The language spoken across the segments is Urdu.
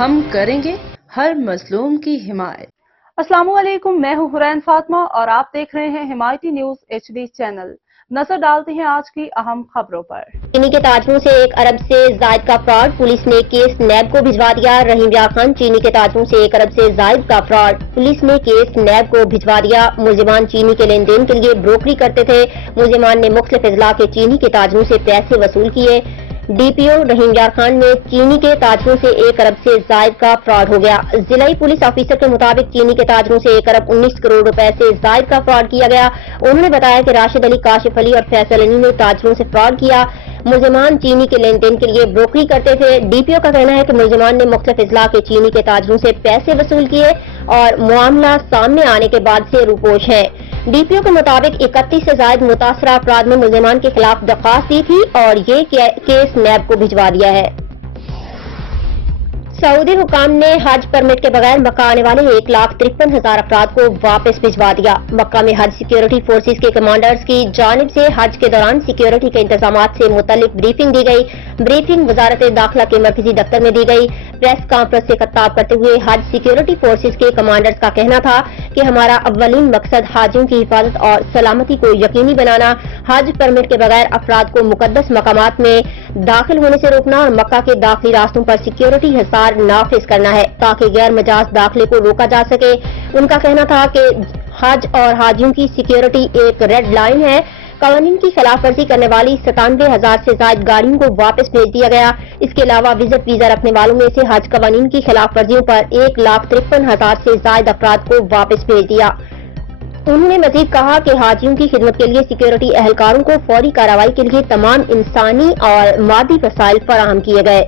ہم کریں گے ہر مظلوم کی حمایت۔ السلام علیکم، میں ہوں حرین فاطمہ اور آپ دیکھ رہے ہیں حمایتی نیوز HD چینل۔ نظر ڈالتے ہیں آج کی اہم خبروں پر۔ چینی کے تاجروں سے 1 ارب سے زائد کا فراڈ، پولیس نے کیس نیب کو بھجوا دیا۔ رحیم یار خان، چینی کے تاجروں سے 1 ارب سے زائد کا فراڈ، پولیس نے کیس نیب کو بھجوا دیا۔ ملزمان چینی کے لین دین کے لیے بروکری کرتے تھے۔ ملزمان نے مختلف اضلاع کے چینی کے تاجروں سے پیسے وصول کیے۔ DPO رحیم یار خان میں چینی کے تاجروں سے 1 ارب سے زائد کا فراڈ ہو گیا۔ ضلعی پولیس آفیسر کے مطابق چینی کے تاجروں سے 1 ارب 19 کروڑ روپے سے زائد کا فراڈ کیا گیا۔ انہوں نے بتایا کہ راشد علی، کاشف علی اور فیصل علی نے تاجروں سے فراڈ کیا۔ ملزمان چینی کے لین دین کے لیے بروکری کرتے تھے۔ DPO کا کہنا ہے کہ ملزمان نے مختلف اضلاع کے چینی کے تاجروں سے پیسے وصول کیے اور معاملہ سامنے آنے کے بعد سے روپوش ہیں۔ DPO کے مطابق 31 سے زائد متاثرہ افراد نے ملزمان کے خلاف درخواست دی تھی اور یہ کیس نیب کو بھجوا دیا ہے۔ سعودی حکام نے حج پرمٹ کے بغیر مکہ آنے والے 1,53,000 افراد کو واپس بھجوا دیا۔ مکہ میں حج سیکیورٹی فورسز کے کمانڈرز کی جانب سے حج کے دوران سیکیورٹی کے انتظامات سے متعلق بریفنگ دی گئی۔ بریفنگ وزارت داخلہ کے مرکزی دفتر میں دی گئی۔ پریس کانفرنس سے خطاب کرتے ہوئے حج سیکیورٹی فورسز کے کمانڈرز کا کہنا تھا کہ ہمارا اولین مقصد حاجیوں کی حفاظت اور سلامتی کو یقینی بنانا، حج پرمٹ کے بغیر افراد کو مقدس مقامات میں داخل ہونے سے روکنا اور مکہ کے داخلی راستوں پر سیکیورٹی حصار نافذ کرنا ہے تاکہ غیر مجاز داخلے کو روکا جا سکے۔ ان کا کہنا تھا کہ حج اور حاجیوں کی سیکیورٹی ایک ریڈ لائن ہے۔ قوانین کی خلاف ورزی کرنے والی 97,000 سے زائد گاڑیوں کو واپس بھیج دیا گیا۔ اس کے علاوہ وزٹ ویزا رکھنے والوں میں سے حج قوانین کی خلاف ورزیوں پر 1,53,000 سے زائد افراد کو واپس بھیج دیا۔ انہوں نے مزید کہا کہ حاجیوں کی خدمت کے لیے سیکیورٹی اہلکاروں کو فوری کارروائی کے لیے تمام انسانی اور مادی وسائل فراہم کیے گئے۔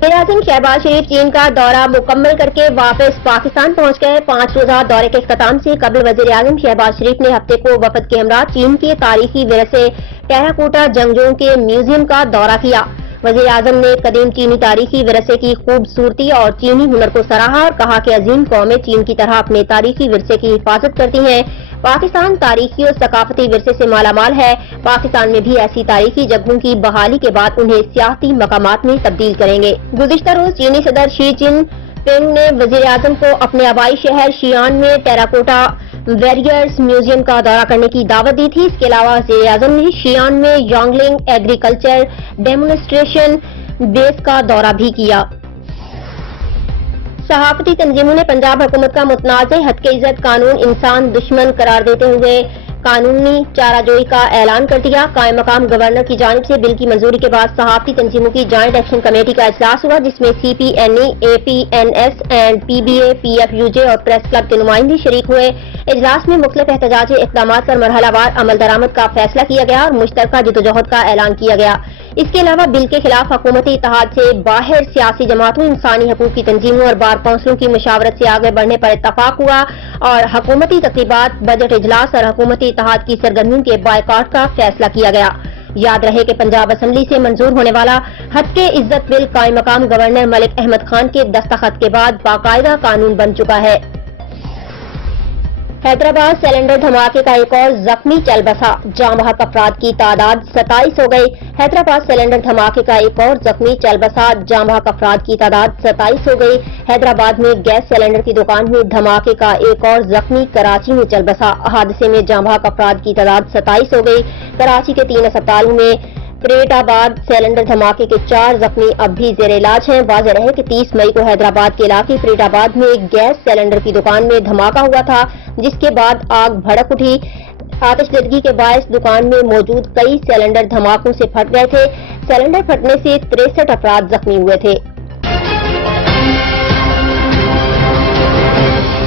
وزیراعظم شہباز شریف چین کا دورہ مکمل کر کے واپس پاکستان پہنچ گئے۔ 5 روزہ دورے کے اختتام سے قبل وزیراعظم شہباز شریف نے ہفتے کو وفد کے ہمراہ چین کے تاریخی ورثے ٹیراکوٹا جنگجوؤں کے میوزیم کا دورہ کیا۔ وزیراعظم نے قدیم چینی تاریخی ورثے کی خوبصورتی اور چینی ہنر کو سراہا اور کہا کہ عظیم قومیں چین کی طرح اپنے تاریخی ورثے کی حفاظت کرتی ہیں۔ پاکستان تاریخی اور ثقافتی ورثے سے مالا مال ہے۔ پاکستان میں بھی ایسی تاریخی جگہوں کی بحالی کے بعد انہیں سیاحتی مقامات میں تبدیل کریں گے۔ گزشتہ روز چینی صدر شی جن پنگ نے وزیراعظم کو اپنے آبائی شہر شیان میں ٹیراکوٹا ویریئرز میوزیم کا دورہ کرنے کی دعوت دی تھی۔ اس کے علاوہ وزیراعظم نے شیان میں یانگلنگ ایگریکلچر ڈیمونسٹریشن بیس کا دورہ بھی کیا۔ صحافتی تنظیموں نے پنجاب حکومت کا متنازع حقیقی عزت قانون انسان دشمن قرار دیتے ہوئے قانونی چارہ جوئی کا اعلان کر دیا۔ قائم مقام گورنر کی جانب سے بل کی منظوری کے بعد صحافتی تنظیموں کی جوائنٹ ایکشن کمیٹی کا اجلاس ہوا جس میں CPNE، APNS and PBA، PFUJ اور پریس کلب کے نمائندے شریک ہوئے۔ اجلاس میں مختلف احتجاجی اقدامات پر مرحلہ وار عمل درآمد کا فیصلہ کیا گیا اور مشترکہ جدوجہد کا اعلان کیا گیا۔ اس کے علاوہ بل کے خلاف حکومتی اتحاد سے باہر سیاسی جماعتوں، انسانی حقوق کی تنظیموں اور بار کونسلوں کی مشاورت سے آگے بڑھنے پر اتفاق ہوا اور حکومتی تقریبات، بجٹ اجلاس اور حکومتی اتحاد کی سرگرمیوں کے بائیکاٹ کا فیصلہ کیا گیا۔ یاد رہے کہ پنجاب اسمبلی سے منظور ہونے والا حقیقی عزت بل قائم مقام گورنر ملک احمد خان کے دستخط کے بعد باقاعدہ قانون بن چکا ہے۔ حیدرآباد سلنڈر دھماکے کا ایک اور زخمی چل بسا، جاں بحق افراد کی تعداد 27 ہو گئی۔ حیدرآباد سلنڈر دھماکے کا ایک اور زخمی چل بسا، جاں بحق افراد کی تعداد 27 ہو گئی۔ حیدرآباد میں گیس سلنڈر کی دکان میں دھماکے کا ایک اور زخمی کراچی میں چل بسا۔ حادثے میں جاں بحق افراد کی تعداد 27 ہو گئی۔ کراچی کے 3 اسپتالوں میں پریٹ آباد سلنڈر دھماکے کے 4 زخمی اب بھی زیر علاج ہیں۔ واضح رہے کہ 30 مئی کو حیدرآباد کے علاقے پریٹ آباد میں ایک گیس سلنڈر کی دکان میں دھماکہ ہوا تھا جس کے بعد آگ بھڑک اٹھی۔ آتش زدگی کے باعث دکان میں موجود کئی سلنڈر دھماکوں سے پھٹ گئے تھے۔ سلنڈر پھٹنے سے 63 افراد زخمی ہوئے تھے۔